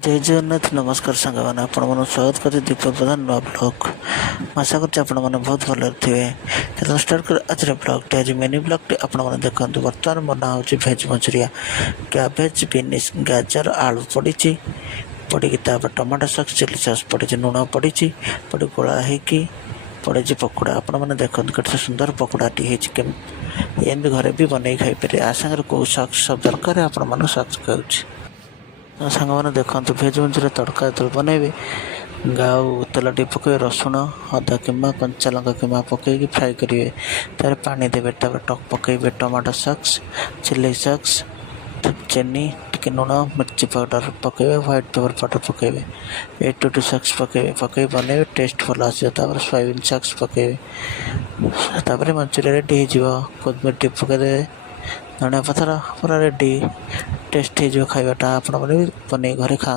जय जगन्नाथ नमस्कार सांग मैंने आपण मन स्वागत करते दीपक प्रधान नुआ ब्लॉग आशा करते आपण मैंने बहुत भल थे स्टार्ट कर आज ब्लॉग आज मिनी ब्लॉग आपण मैंने देखते बर्तमान बना हो भेज मंचूरिया कैबेज बीन्स गाजर आलू पड़ी पड़ी टमाटो सॉस चिली सॉस पड़ी लुण पड़ी पड़ी गोला होगी पड़े पकोड़ा आपण मैंने देखते केते सुंदर पकोड़ाटी एमती घरे भी बनई खाईपर आ सागर कौ सॉस सब दरकार आपण मन सॉस खाऊँ सांग मैंने देखते भेज मंचूरिया तड़का जो बनइबे गाँव तेल टे पकड़े रसुण अदा कि कंचा लंका कि पकईकि फ्राए करेंगे तार पानी देवे टक पकड़े टमाटो सॉस चिली सॉस चीनी टिके लुण मिर्ची पाउडर पकड़े व्हाइट पेपर पाउडर पकड़े A22 सॉस पकड़े बनइबे टेस्ट भल आसो सोयाबीन सॉस पकड़े मंचूरिया रेडी हो कोथमीर टी पकड़े धनिया पतर पूरा रेडी टेस्ट हो खावाटा आप बन घरे खा।